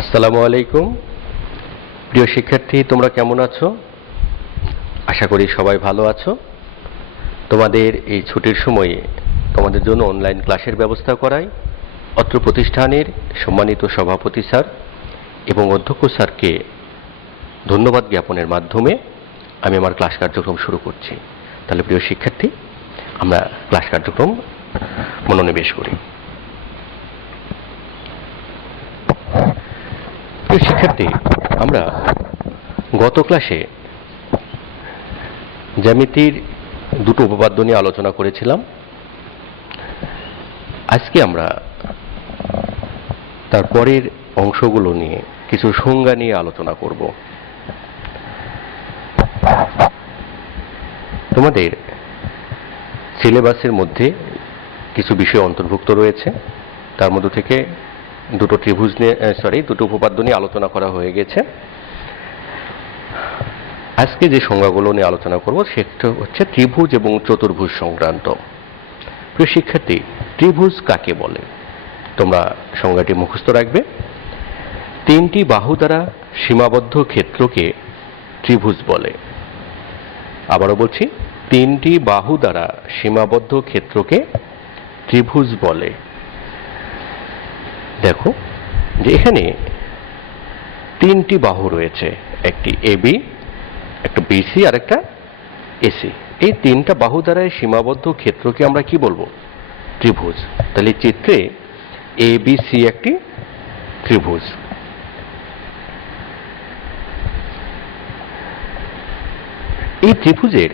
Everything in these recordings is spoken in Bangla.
আসসালামু আলাইকুম। প্রিয় শিক্ষার্থী, তোমরা কেমন আছো? আশা করি সবাই ভালো আছো। তোমাদের এই ছুটির সময়ে তোমাদের জন্য অনলাইন ক্লাসের ব্যবস্থা করাই অত্র প্রতিষ্ঠানের সম্মানিত সভাপতি স্যার এবং অধ্যক্ষ স্যারকে ধন্যবাদ জ্ঞাপনের মাধ্যমে আমি আমার ক্লাস কার্যক্রম শুরু করছি। তাহলে প্রিয় শিক্ষার্থী, আমরা ক্লাস কার্যক্রম মনোনিবেশ করি। প্রিয় শিক্ষার্থী, আমরা গত ক্লাসে জ্যামিতির দুটো উপপাদ্য নিয়ে আলোচনা করেছিলাম। আজকে আমরা তারপরের অংশগুলো নিয়ে কিছু সংজ্ঞা নিয়ে আলোচনা করব। তোমাদের সিলেবাসের মধ্যে কিছু বিষয় অন্তর্ভুক্ত রয়েছে, তার মধ্য থেকে দুটো উপপাদ্য নিয়ে আলোচনা করা হয়ে গেছে। আজকে যে সংজ্ঞাগুলো নিয়ে আলোচনা করব সেটা হচ্ছে ত্রিভুজ এবং চতুর্ভুজ সংক্রান্ত। প্রিয় শিক্ষার্থী, ত্রিভুজ কাকে বলে তোমরা সংজ্ঞাটি মুখস্থ রাখবে। তিনটি বাহু দ্বারা সীমাবদ্ধ ক্ষেত্রকে ত্রিভুজ বলে। আবারও বলছি, তিনটি বাহু দ্বারা সীমাবদ্ধ ক্ষেত্রকে ত্রিভুজ বলে। দেখো যে এখানে তিনটি বাহু রয়েছে, একটি এবি, একটা বিসি আর একটা এসি। এই তিনটা বাহু দ্বারা সীমাবদ্ধ ক্ষেত্রকে আমরা কি বলবো? ত্রিভুজ। তাহলে চিত্রে এ বি সি একটি ত্রিভুজ। এই ত্রিভুজের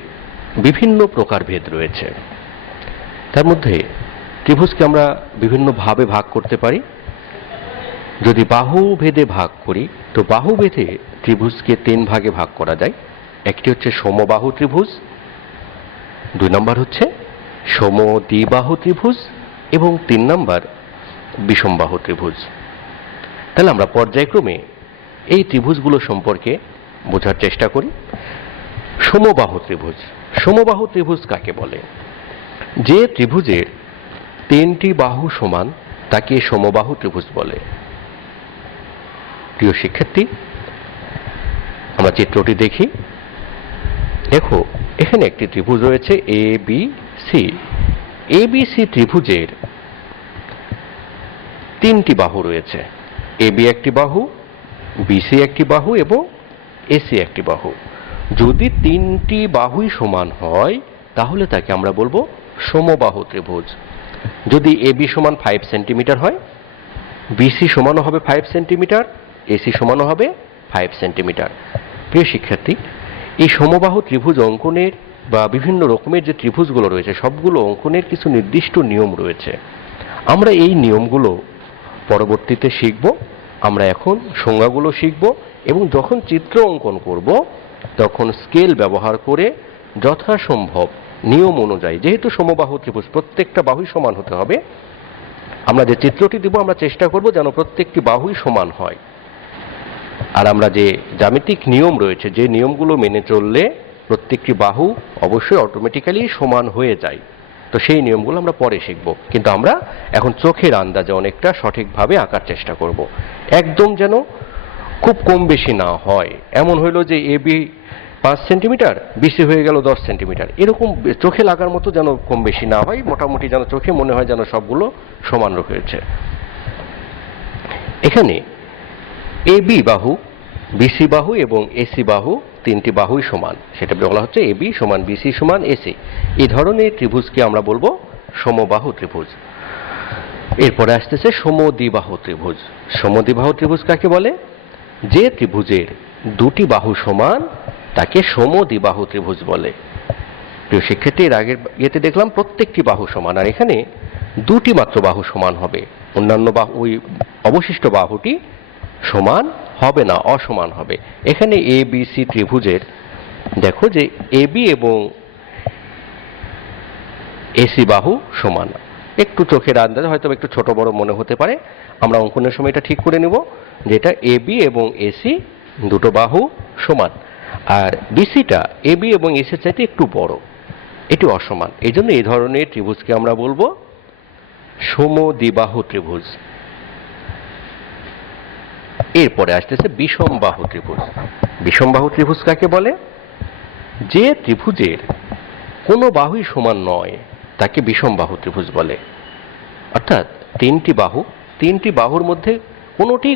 বিভিন্ন প্রকারভেদ রয়েছে। তার মধ্যে ত্রিভুজকে আমরা বিভিন্নভাবে ভাগ করতে পারি। যদি বাহু ভেদে ভাগ করি তো বাহু ভেদে ত্রিভুজকে তিন ভাগে ভাগ করা যায়। একটি হচ্ছে সমবাহু ত্রিভুজ, দুই নম্বর হচ্ছে সমদ্বিবাহু ত্রিভুজ এবং তিন নম্বর বিষমবাহু ত্রিভুজ। তাহলে আমরা পর্যায়ক্রমে এই ত্রিভুজগুলো সম্পর্কে বোঝার চেষ্টা করি। সমবাহু ত্রিভুজ। সমবাহু ত্রিভুজ কাকে বলে? যে ত্রিভুজের তিনটি বাহু সমান তাকে সমবাহু ত্রিভুজ বলে। প্রিয় শিক্ষার্থী, আমরা চিত্রটি দেখি। দেখো এখানে একটি ত্রিভুজ রয়েছে A B C. A B C ত্রিভুজের তিনটি বাহু রয়েছে। এ বি একটি বাহু, বিসি একটি বাহু এবং এসি একটি বাহু। যদি তিনটি বাহুই সমান হয় তাহলে তাকে আমরা বলবো সমবাহু ত্রিভুজ। যদি এ বি সমান 5 সেন্টিমিটার হয়, বিসি সমানও হবে 5 সেন্টিমিটার, এসি সমানও হবে 5 সেন্টিমিটার। প্রিয় শিক্ষার্থী, এই সমবাহু ত্রিভুজ অঙ্কনের বা বিভিন্ন রকমের যে ত্রিভুজগুলো রয়েছে সবগুলো অঙ্কনের কিছু নির্দিষ্ট নিয়ম রয়েছে। আমরা এই নিয়মগুলো পরবর্তীতে শিখব। আমরা এখন সংজ্ঞাগুলো শিখব এবং যখন চিত্র অঙ্কন করব তখন স্কেল ব্যবহার করে যথাসম্ভব নিয়ম অনুযায়ী, যেহেতু সমবাহু ত্রিভুজ প্রত্যেকটা বাহুই সমান হতে হবে, আমরা যে চিত্রটি দেব আমরা চেষ্টা করব যেন প্রত্যেকটি বাহুই সমান হয়। আর আমরা যে জ্যামিতিক নিয়ম রয়েছে, যে নিয়মগুলো মেনে চললে প্রত্যেকটি বাহু অবশ্যই অটোমেটিক্যালি সমান হয়ে যায়, তো সেই নিয়মগুলো আমরা পরে শিখব। কিন্তু আমরা এখন চোখের আন্দাজে অনেকটা সঠিকভাবে আঁকার চেষ্টা করব। একদম যেন খুব কম বেশি না হয়, এমন হইলো যে এ বি 5 সেন্টিমিটার, বিসি হয়ে গেল 10 সেন্টিমিটার, এরকম চোখে লাগার মতো যেন কম বেশি না হয়, মোটামুটি যেন চোখে মনে হয় যেন সবগুলো সমান রয়েছে। এখানে এ বি বাহু, বিসি বাহু এবং এসি বাহু তিনটি বাহুই সমান, সেটা বলা হচ্ছে এ বি সমান বিসি সমান এসি। এই ধরনের ত্রিভুজকে আমরা বলবো সমবাহু ত্রিভুজ। এরপরে আসতেছে সমদ্বিবাহু ত্রিভুজ। সমদ্বিবাহু ত্রিভুজ কাকে বলে? যে ত্রিভুজের দুটি বাহু সমান তাকে সমদ্বিবাহু ত্রিভুজ বলে। প্রিয় শিক্ষার্থী, এর আগের ইয়েতে দেখলাম প্রত্যেকটি বাহু সমান, আর এখানে দুটি মাত্র বাহু সমান হবে, অন্যান্য বাহু ওই অবশিষ্ট বাহুটি সমান হবে না, অসমান হবে। এখানে এ বি সি ত্রিভুজের দেখো যে এ বি এবং এসি বাহু সমান। একটু চোখের আন্দাজে হয়তো একটু ছোট বড় মনে হতে পারে, আমরা অঙ্কনের সময় এটা ঠিক করে নেব যে এটা এ বি এবং এসি দুটো বাহু সমান, আর বিসিটা এ বি এবং এসির চাইতে একটু বড়, এটি অসমান। এই জন্য এই ধরনের ত্রিভুজকে আমরা বলবো সমদ্বিবাহু ত্রিভুজ। এরপরে আসতেছে বিষমবাহু ত্রিভুজ। বিষমবাহু ত্রিভুজ কাকে বলে? যে ত্রিভুজের কোনো বাহুই সমান নয় তাকে বিষমবাহু ত্রিভুজ বলে। অর্থাৎ তিনটি বাহুর মধ্যে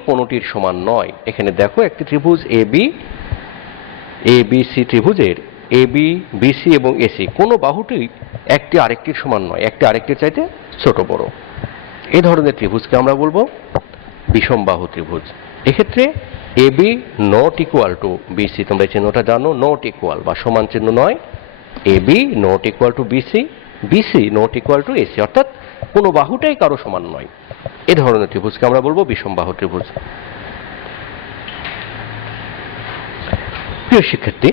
কোনোটির সমান নয়। এখানে দেখো একটি ত্রিভুজ এবিসি ত্রিভুজের এবি, বিসি এবং এসি কোনো বাহুটি একটি আরেকটির সমান নয়, একটি আরেকটির চাইতে ছোট বড়। এই ধরনের ত্রিভুজকে আমরা বলবো বিষমবাহু ত্রিভুজ। এক্ষেত্রে A B not equal to B C, তোমরা চিহ্নটা জানো, নট ইকুয়াল বা সমান চিহ্ন নয়। A B not equal to B C, B C not equal to A C, অর্থাৎ কোনো বাহুটাই কারো সমান নয়। এই ধরনের ত্রিভুজকে আমরা বলবো বিষমবাহু ত্রিভুজ। প্রিয় শিক্ষার্থী,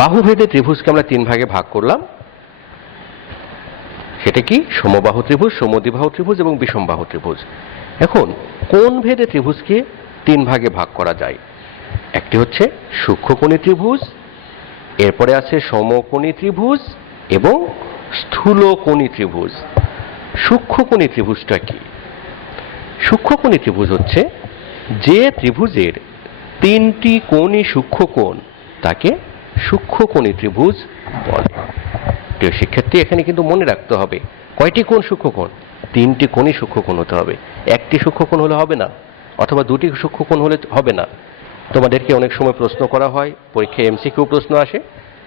বাহুভেদে ত্রিভুজকে আমরা তিন ভাগে ভাগ করলাম। সেটা কি? সমবাহু ত্রিভুজ, সমদ্বিবাহু ত্রিভুজ এবং বিষমবাহু ত্রিভুজ। এখন কোণ ভেদে ত্রিভুজকে তিন ভাগে ভাগ করা যায়। একটি হচ্ছে সূক্ষ্মকোণী ত্রিভুজ, এরপরে আছে সমকোণী ত্রিভুজ এবং স্থূলকোণী ত্রিভুজ। সূক্ষ্মকোণী ত্রিভুজটা কি? সূক্ষ্মকোণী ত্রিভুজ হচ্ছে যে ত্রিভুজের তিনটি কোণই সূক্ষ্মকোণ তাকে সূক্ষ্মকোণী ত্রিভুজ বলে। প্রিয় শিক্ষার্থী, এখানে কিন্তু মনে রাখতে হবে কয়টি কোণ সূক্ষ্মকোণ? তিনটি কোণই সূক্ষ্মকোণ হতে হবে। একটি সূক্ষ্মকোণ হলে হবে না, অথবা দুটি সূক্ষ্মকোণ হলে হবে না। তোমাদেরকে অনেক সময় প্রশ্ন করা হয়, পরীক্ষায় এমসিকিউ প্রশ্ন আসে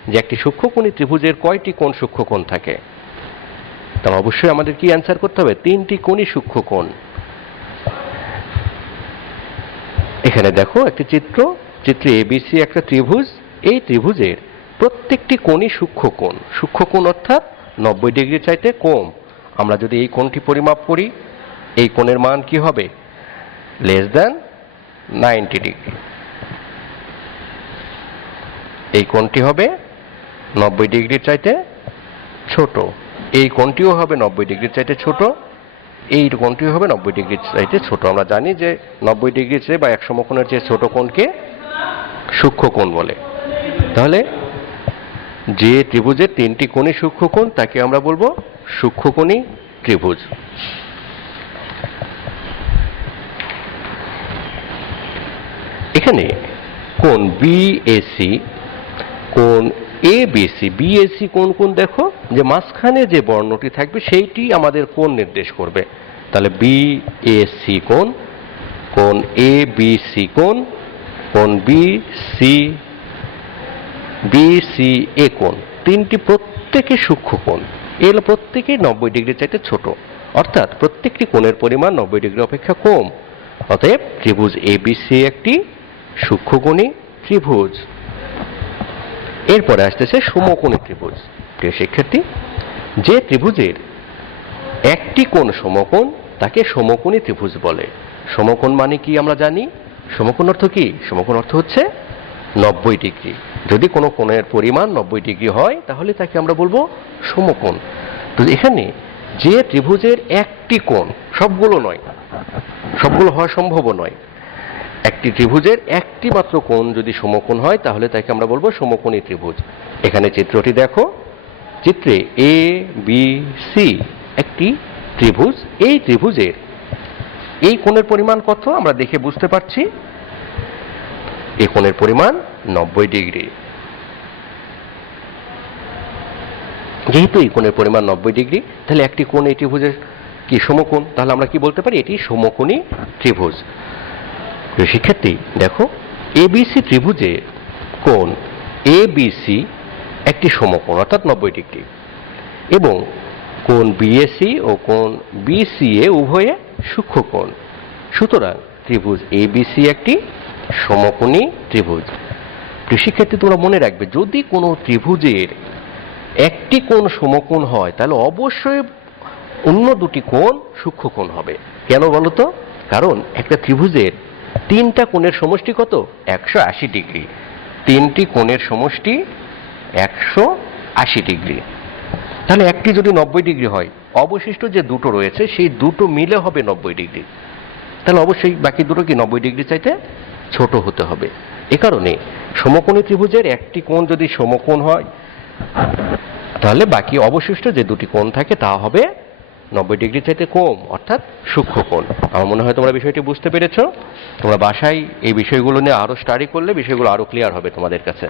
যে একটি সূক্ষ্মকোণী ত্রিভুজের কয়টি কোণ সূক্ষ্মকোণ থাকে? তাহলে অবশ্যই আমাদের কি অ্যান্সার করতে হবে? তিনটি কোণই সূক্ষ্মকোণ। এখানে দেখো একটি চিত্রে এবিসি একটা ত্রিভুজ। এই ত্রিভুজের প্রত্যেকটি কোণই সূক্ষ্মকোণ। সূক্ষ্মকোণ অর্থাৎ 90 ডিগ্রি চাইতে কম। আমরা যদি এই কোণটি পরিমাপ করি, এই কোণের মান কি হবে? Less than 90 degree. এই কোণটি হবে 90 ডিগ্রির চাইতে ছোট। এই কোণটিও হবে 90 ডিগ্রির চাইতে ছোট। এই কোণটিও হবে 90 ডিগ্রির চাইতে ছোট। আমরা জানি যে 90 ডিগ্রির চেয়ে বা এক সমকোণের চেয়ে ছোট কোণকে সূক্ষ্মকোণ বলে। তাহলে যে ত্রিভুজের তিনটি কোণই সূক্ষ্মকোণ তাকে আমরা বলবো সূক্ষ্মকোণী ত্রিভুজ। এখানে কোণ বিএসি, কোণ এবিসি, বিএসি কোণ দেখো যে মাঝখানে যে বর্ণটি থাকবে সেইটি আমাদের কোণ নির্দেশ করবে। তাহলে বিএসি কোণ, কোণ এবিসি কোণ বিসিএ কোণ, তিনটি প্রত্যেকে সূক্ষ্মকোণ। এগুলো প্রত্যেকেই 90 ডিগ্রি চাইতে ছোট, অর্থাৎ প্রত্যেকটি কোণের পরিমাণ 90 ডিগ্রি অপেক্ষা কম। অতএব ত্রিভুজ এবিসি একটি সূক্ষ্মকোণী ত্রিভুজ। এরপরে আসতেছে সমকোণী ত্রিভুজ। প্রিয় শিক্ষার্থী, যে ত্রিভুজের একটি কোণ সমকোণ তাকে সমকোণী ত্রিভুজ বলে। সমকোণ মানে কি আমরা জানি? সমকোণ অর্থ কি? সমকোণ অর্থ হচ্ছে 90 ডিগ্রি। যদি কোনো কোণের পরিমাণ 90 ডিগ্রি হয় তাহলে তাকে আমরা বলবো সমকোণ। তো এখানে যে ত্রিভুজের একটি কোণ, সবগুলো নয়, সবগুলো হওয়া সম্ভব নয়, একটি ত্রিভুজের একটি মাত্র কোণ যদি সমকোণ হয় তাহলে তাকে আমরা বলবো সমকোণী ত্রিভুজ। এখানে চিত্রটি দেখো, চিত্রে এ বি সি একটি ত্রিভুজ। এই ত্রিভুজের এই কোণের পরিমাণ কত আমরা দেখে বুঝতে পারছি। এই কোণের পরিমাণ 90 ডিগ্রি। যেহেতু এই কোণের পরিমাণ 90 ডিগ্রি, তাহলে একটি কোণ এই ত্রিভুজের কি সমকোণ, তাহলে আমরা কি বলতে পারি? এটি সমকোণী ত্রিভুজ। শিক্ষার্থী দেখো, এবিসি ত্রিভুজের কোণ এবিসি একটি সমকোণ অর্থাৎ 90 ডিগ্রি, এবং কোণ বিএসি ও কোণ বিসিএ উভয়ে সূক্ষ্মকোণ। সুতরাং ত্রিভুজ এবিসি একটি সমকোণী ত্রিভুজ। শিক্ষার্থী, তোমরা মনে রাখবে, যদি কোনো ত্রিভুজের একটি কোণ সমকোণ হয় তাহলে অবশ্যই অন্য দুটি কোণ সূক্ষ্মকোণ হবে। কেন বলো তো? কারণ একটা ত্রিভুজের তিনটা কোণের সমষ্টি কত? 180 ডিগ্রি। তিনটি কোণের সমষ্টি 180 ডিগ্রি। তাহলে একটি যদি 90 ডিগ্রি হয়, অবশিষ্ট যে দুটো রয়েছে সেই দুটো মিলে হবে 90 ডিগ্রি। তাহলে অবশ্যই বাকি দুটো কি 90 ডিগ্রি চাইতে ছোট হতে হবে। এ কারণে সমকোণী ত্রিভুজের একটি কোণ যদি সমকোণ হয় তাহলে বাকি অবশিষ্ট যে দুটি কোণ থাকে তা হবে 90 ডিগ্রি চাইতে কম, অর্থাৎ সূক্ষ্ম কোণ। আমার মনে হয় তোমরা বিষয়টি বুঝতে পেরেছো। তোমরা বাসায় এই বিষয়গুলো নিয়ে আরো স্টাডি করলে বিষয়গুলো আরো ক্লিয়ার হবে তোমাদের কাছে।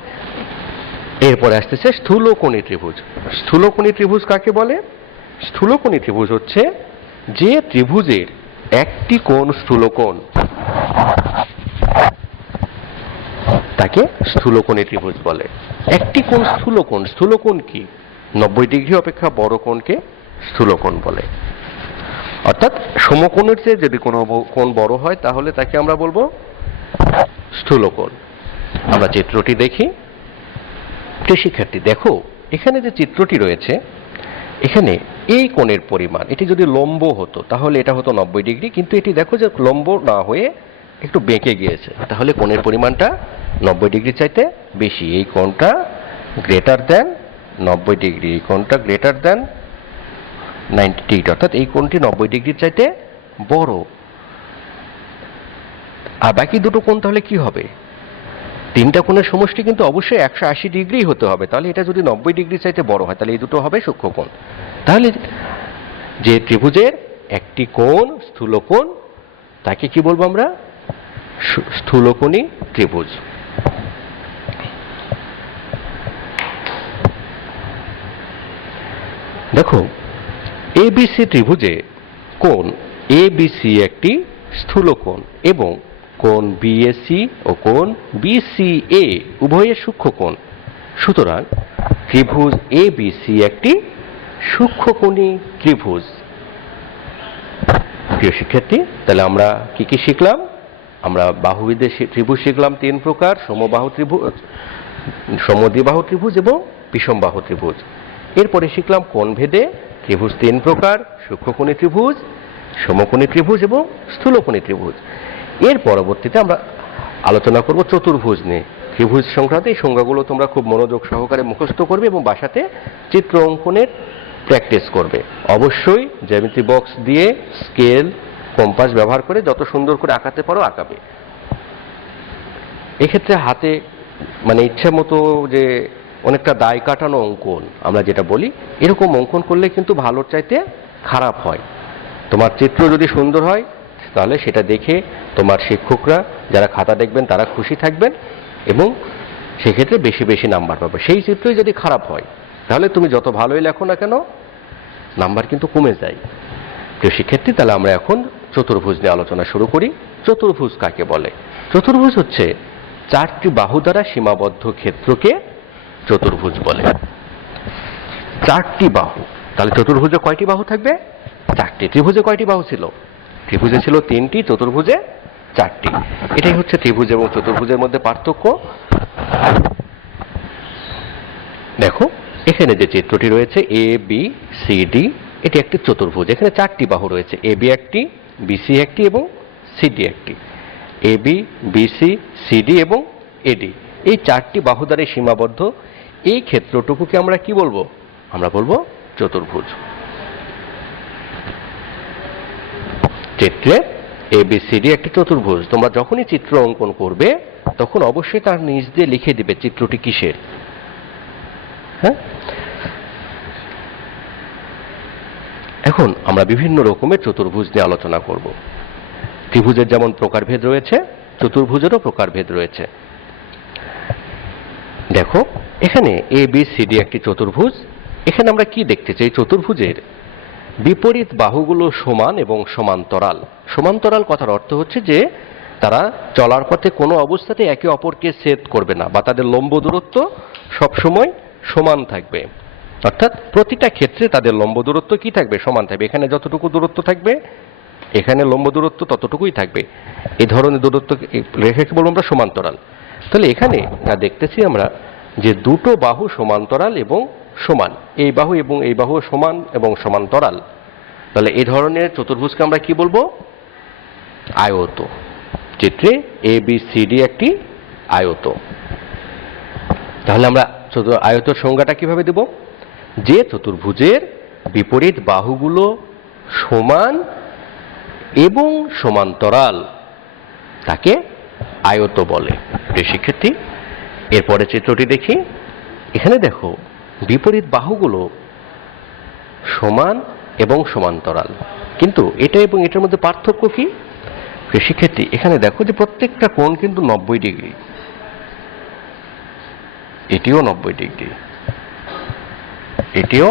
এরপরে আসতেছে স্থূলকোণী ত্রিভুজ। স্থূলকোণী ত্রিভুজ কাকে বলে? স্থূলকোণী ত্রিভুজ হচ্ছে যে ত্রিভুজের একটি কোণ স্থূলকোণ, তাকে স্থূলকোণী ত্রিভুজ বলে। একটি কোণ স্থূলকোণ। স্থূলকোণ কি? 90 ডিগ্রি অপেক্ষা বড় কোণকে স্থূলকোণ বলে। অর্থাৎ সমকোণের চেয়ে যদি কোনো কোণ বড় হয় তাহলে তাকে আমরা বলবো স্থূলকোণ। আমরা চিত্রটি দেখি। প্রিয় শিক্ষার্থী, দেখো এখানে যে চিত্রটি রয়েছে, এখানে এই কোণের পরিমাণ, এটি যদি লম্ব হতো তাহলে এটা হতো 90 ডিগ্রি, কিন্তু এটি দেখো যে লম্ব না হয়ে একটু বেঁকে গিয়েছে, তাহলে কোণের পরিমাণটা 90 ডিগ্রি চাইতে বেশি। এই কোণটা গ্রেটার দেন 90 ডিগ্রি, এই কোণটা গ্রেটার দেন 90 ডিগ্রি, অর্থাৎ এই কোণটি 90 ডিগ্রির চাইতে বড়। আর বাকি দুটো কোণ তাহলে কি হবে? তিনটা কোণের সমষ্টি কিন্তু অবশ্যই 180 ডিগ্রি হতে হবে। তাহলে এটা যদি 90 ডিগ্রি চাইতে বড় হয় তাহলে এই দুটো হবে সূক্ষ্মকোণ। তাহলে যে ত্রিভুজের একটি কোণ স্থূলকোণ তাকে কি বলবো আমরা? স্থূলকোণী ত্রিভুজ। দেখো এবিসি ত্রিভুজে কোণ এবিসি একটি স্থূলকোণ এবং কোণ বিএসি ও কোণ বিসিএ উভয়ের সূক্ষ্মকোণ। সুতরাং ত্রিভুজ এবিসি একটি সূক্ষ্মকোণী ত্রিভুজ। প্রিয় শিক্ষার্থী, তাহলে আমরা কি কি শিখলাম? আমরা বাহুবিদে ত্রিভুজ শিখলাম 3 প্রকার: সমবাহু ত্রিভুজ, সমদ্বিবাহু ত্রিভুজ এবং বিষমবাহু ত্রিভুজ। এরপরে শিখলাম কোণভেদে ত্রিভুজ 3 প্রকার: সূক্ষ্মকোণী ত্রিভুজ, সমকোণী ত্রিভুজ এবং স্থূলকোণী ত্রিভুজ। এর পরবর্তীতে আমরা আলোচনা করব চতুর্ভুজ নিয়ে। ত্রিভুজ সংক্রান্ত এই সংজ্ঞাগুলো তোমরা খুব মনোযোগ সহকারে মুখস্থ করবে এবং বাসাতে চিত্র অঙ্কনের প্র্যাকটিস করবে। অবশ্যই জ্যামিতি বক্স দিয়ে স্কেল, কম্পাস ব্যবহার করে যত সুন্দর করে আঁকাতে পারো আঁকাবে। এক্ষেত্রে হাতে মানে ইচ্ছে মতো যে অনেকটা দায় কাটানো অঙ্কন আমরা যেটা বলি, এরকম অঙ্কন করলে কিন্তু ভালোর চাইতে খারাপ হয়। তোমার চিত্র যদি সুন্দর হয় তাহলে সেটা দেখে তোমার শিক্ষকরা যারা খাতা দেখবেন তারা খুশি থাকবেন এবং সেক্ষেত্রে বেশি বেশি নাম্বার পাবে। সেই চিত্রই যদি খারাপ হয় তাহলে তুমি যত ভালোই লেখো না কেন নাম্বার কিন্তু কমে যায়। প্রিয় শিক্ষার্থী, তাহলে আমরা এখন চতুর্ভুজ নিয়ে আলোচনা শুরু করি। চতুর্ভুজ কাকে বলে? চতুর্ভুজ হচ্ছে 4টি বাহু দ্বারা সীমাবদ্ধ ক্ষেত্রকে চতুর্ভুজ বলে। 4টি বাহু। তাহলে চতুর্ভুজে কয়টি বাহু থাকবে? 4টি। ত্রিভুজে কয়টি বাহু ছিল? ত্রিভুজে ছিল 3টি, চতুর্ভুজে 4টি। এটাই হচ্ছে ত্রিভুজ এবং চতুর্ভুজের মধ্যে পার্থক্য। দেখো এখানে যে চিত্রটি রয়েছে এ বি সি ডি, এটি একটি চতুর্ভুজ। এখানে 4টি বাহু রয়েছে, এ বি একটি, বিসি একটি এবং সিডি একটি। এ বি, বিসি, সিডি এবং এডি, এই 4টি বাহু দ্বারা সীমাবদ্ধ এই ক্ষেত্রটুকুকে আমরা কি বলবো? আমরা বলবো চতুর্ভুজ। চিত্রে এবিসিডি একটি চতুর্ভুজ। তোমরা যখনই চিত্র অঙ্কন করবে তখন অবশ্যই তার নিচ দিয়ে লিখে দিবে চিত্রটি কিসের। হ্যাঁ, এখন আমরা বিভিন্ন রকমের চতুর্ভুজ নিয়ে আলোচনা করব। ত্রিভুজের যেমন প্রকারভেদ রয়েছে, চতুর্ভুজেরও প্রকারভেদ রয়েছে। দেখো এখানে এ বি সি ডি একটি চতুর্ভুজ। এখানে আমরা কি দেখতে চাই? চতুর্ভুজের বিপরীত বাহুগুলো সমান এবং সমান্তরাল। সমান্তরাল কথার অর্থ হচ্ছে যে তারা চলার পথে কোনো অবস্থাতে একে অপরকে ছেদ করবে না, বা তাদের লম্ব দূরত্ব সবসময় সমান থাকবে। অর্থাৎ প্রতিটা ক্ষেত্রে তাদের লম্ব দূরত্ব কি থাকবে? সমান থাকবে। এখানে যতটুকু দূরত্ব থাকবে এখানে লম্ব দূরত্ব ততটুকুই থাকবে। এই ধরনের দূরত্ব রেখাকে বলবো আমরা সমান্তরাল। তাহলে এখানে যা দেখতেছি আমরা যে দুটো বাহু সমান্তরাল এবং সমান, এই বাহু এবং এই বাহু সমান এবং সমান্তরাল। তাহলে এই ধরনের চতুর্ভুজকে আমরা কি বলবো? আয়ত। চিত্রে এ বি সি ডি একটি আয়ত। তাহলে আমরা আয়তের সংজ্ঞাটা কিভাবে দেব? যে চতুর্ভুজের বিপরীত বাহুগুলো সমান এবং সমান্তরাল তাকে আয়ত বলে। প্রিয় শিক্ষার্থী, এরপরে চিত্রটি দেখি। এখানে দেখো বিপরীত বাহুগুলো সমান এবং সমান্তরাল। কিন্তু এটা এবং এটার মধ্যে পার্থক্য কি? শিক্ষার্থী, এখানে দেখো যে প্রত্যেকটা কোণ কিন্তু 90 ডিগ্রি, এটিও 90 ডিগ্রি, এটিও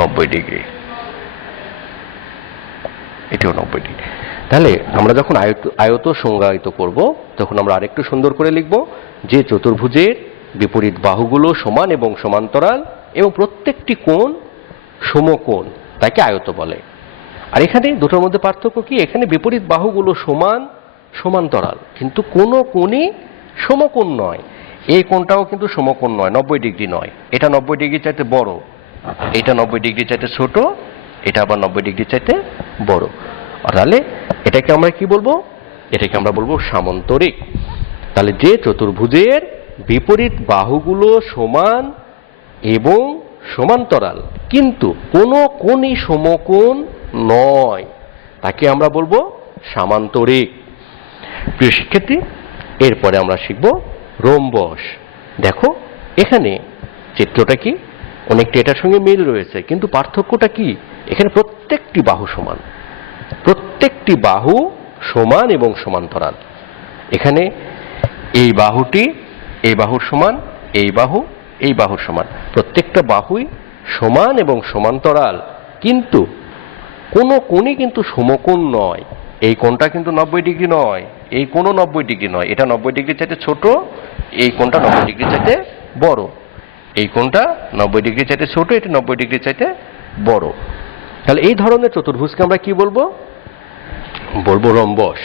90 ডিগ্রি, এটিও 90 ডিগ্রি। তাহলে আমরা যখন আয়ত সংজ্ঞায়িত করব তখন আমরা আরেকটু সুন্দর করে লিখব যে চতুর্ভুজের বিপরীত বাহুগুলো সমান এবং সমান্তরাল এবং প্রত্যেকটি কোণ সমকোণ তাকে আয়ত বলে। আর এখানে দুটোর মধ্যে পার্থক্য কি? এখানে বিপরীত বাহুগুলো সমান সমান্তরাল, কিন্তু কোনো কোণই সমকোণ নয়। এই কোণটাও কিন্তু সমকোণ নয়, 90 ডিগ্রি নয়। এটা 90 ডিগ্রি চাইতে বড়, এটা 90 ডিগ্রি চাইতে ছোট, এটা আবার 90 ডিগ্রি চাইতে বড়। তাহলে এটাকে আমরা কি বলবো? এটাকে আমরা বলবো সামান্তরিক। তাহলে যে চতুর্ভুজের বিপরীত বাহুগুলো সমান এবং সমান্তরাল কিন্তু কোনো কোণই সমকোণ নয় তাকে আমরা বলবো সামান্তরিক। প্রিয় শিক্ষার্থী, এরপরে আমরা শিখব রম্বস। দেখো এখানে চিত্রটা কি? অনেকটা এটার সঙ্গে মিল রয়েছে, কিন্তু পার্থক্যটা কি? এখানে প্রত্যেকটি বাহু সমান, প্রত্যেকটি বাহু সমান এবং সমান্তরাল। এখানে এই বাহুটি এই বাহুর সমান, এই বাহু এই বাহুর সমান, প্রত্যেকটা বাহুই সমান এবং সমান্তরাল, কিন্তু কোনো কোণই কিন্তু সমকোণ নয়। এই কোণটা কিন্তু 90 ডিগ্রি নয়, এই কোণও 90 ডিগ্রি নয়, এটা 90 ডিগ্রি চাইতে ছোট, এই কোণটা 90 ডিগ্রি চাইতে বড়, এই কোণটা 90 ডিগ্রি চাইতে ছোট, এটা 90 ডিগ্রি চাইতে বড়। তাহলে এই ধরনের চতুর্ভুজকে আমরা কি বলবো? বলবো রম্বস।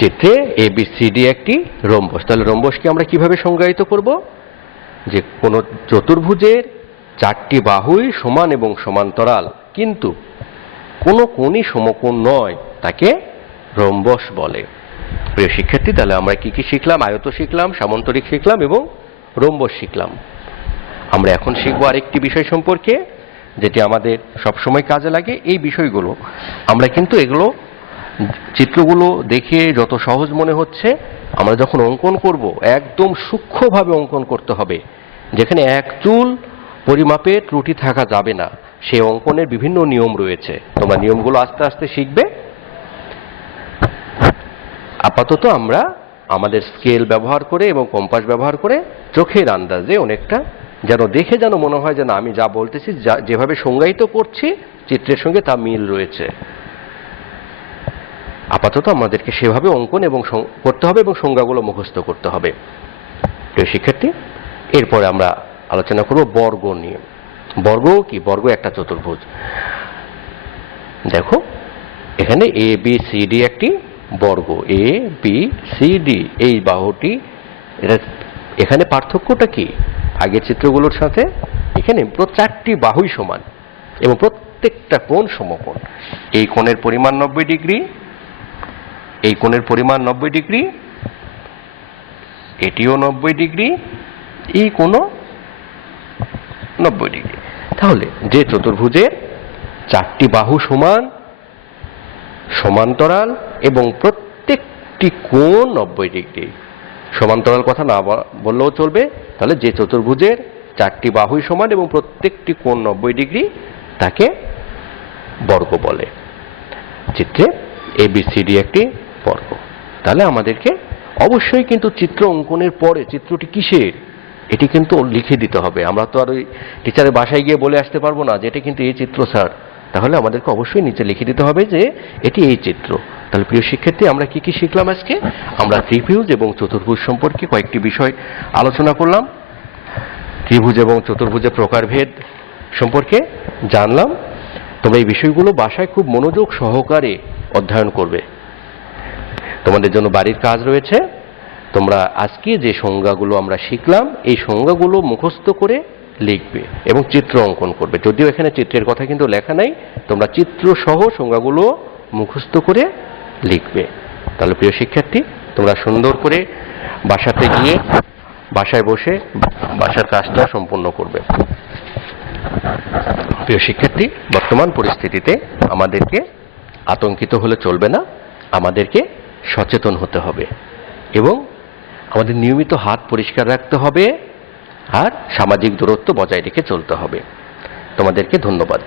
চিত্রে ABCD একটি রম্বস। তাহলে রম্বসকে আমরা কিভাবে সংজ্ঞায়িত করব? যে কোনো চতুর্ভুজের চারটি বাহুই সমান এবং সমান্তরাল কিন্তু কোনো কোণই সমকোণ নয় তাকে রম্বস বলে। প্রিয় শিক্ষার্থী, তাহলে আমরা কি কি শিখলাম? আয়ত শিখলাম, সামান্তরিক শিখলাম এবং রম্বস শিখলাম। আমরা এখন শিখবো আরেকটি বিষয় সম্পর্কে যেটি আমাদের সবসময় কাজে লাগে। এই বিষয়গুলো আমরা কিন্তু এগুলো চিত্রগুলো দেখে যত সহজ মনে হচ্ছে, আমরা যখন অঙ্কন করব একদম সূক্ষ্মভাবে অঙ্কন করতে হবে, যেখানে এক চুল পরিমাপে ত্রুটি থাকা যাবে না। সেই অঙ্কনের বিভিন্ন নিয়ম রয়েছে, তোমরা নিয়মগুলো আস্তে আস্তে শিখবে। আপাতত আমরা আমাদের স্কেল ব্যবহার করে এবং কম্পাস ব্যবহার করে চোখের আন্দাজে অনেকটা যেন দেখে যেন মনে হয় যেন আমি যা বলতেছি, যেভাবে সংজ্ঞায়িত করছি চিত্রের সঙ্গে তা মিল রয়েছে। আপাতত আমাদেরকে সেভাবে অঙ্কন এবং করতে হবে এবং সংজ্ঞাগুলো মুখস্থ করতে হবে। প্রিয় শিক্ষার্থী, এরপরে আমরা আলোচনা করব বর্গ নিয়ে। বর্গ কি? বর্গ একটা চতুর্ভুজ। দেখো এখানে ABCD একটি বর্গ, ABCD এই বাহুটি, এখানে পার্থক্যটা কি আগের চিত্রগুলোর সাথে? এখানে চারটি বাহুই সমান এবং প্রত্যেকটা কোণ সমকোণ। এই কোণের পরিমাণ 90 ডিগ্রি, এই কোণের পরিমাণ 90 ডিগ্রি, এটিও 90 ডিগ্রি, এই কোণও 90 ডিগ্রি। তাহলে যে চতুর্ভুজের চারটি বাহু সমান, সমান্তরাল এবং প্রত্যেকটি কোণ 90 ডিগ্রি, সমান্তরাল কথা না বললেও চলবে, তাহলে যে চতুর্ভুজের চারটি বাহুই সমান এবং প্রত্যেকটি কোণ 90 ডিগ্রি তাকে বর্গ বলে। চিত্রে ABCD একটি বর্গ। তাহলে আমাদেরকে অবশ্যই কিন্তু চিত্র অঙ্কনের পরে চিত্রটি কিসের এটি কিন্তু লিখে দিতে হবে। আমরা তো আর ওই টিচারের বাসায় গিয়ে বলে আসতে পারবো না যে এটা কিন্তু এই চিত্র স্যার। তাহলে আমাদেরকে অবশ্যই নিচে লিখে দিতে হবে যে এটি এই চিত্র। তাহলে প্রিয় শিক্ষার্থী, আমরা কি কি শিখলাম আজকে? আমরা ত্রিভুজ এবং চতুর্ভুজ সম্পর্কে কয়েকটি বিষয় আলোচনা করলাম। ত্রিভুজ এবং চতুর্ভুজের প্রকারভেদ সম্পর্কে জানলাম। তোমরা এই বিষয়গুলো বাসায় খুব মনোযোগ সহকারে অধ্যয়ন করবে। তোমাদের জন্য বাড়ির কাজ রয়েছে, তোমরা আজকে যে সংজ্ঞাগুলো আমরা শিখলাম এই সংজ্ঞাগুলো মুখস্থ করে লিখবে এবং চিত্র অঙ্কন করবে। যদিও এখানে চিত্রের কথা কিন্তু লেখা নাই, তোমরা চিত্র সহ সংজ্ঞাগুলো মুখস্থ করে লিখবে। তাহলে প্রিয় শিক্ষার্থী, তোমরা সুন্দর করে বাসাতে গিয়ে বাসায় বসে বাসার কাজটা সম্পন্ন করবে। প্রিয় শিক্ষার্থী, বর্তমান পরিস্থিতিতে আমাদেরকে আতঙ্কিত হলে চলবে না, আমাদেরকে সচেতন হতে হবে এবং আমাদের নিয়মিত হাত পরিষ্কার রাখতে হবে আর সামাজিক দূরত্ব বজায় রেখে চলতে হবে। তোমাদেরকে ধন্যবাদ।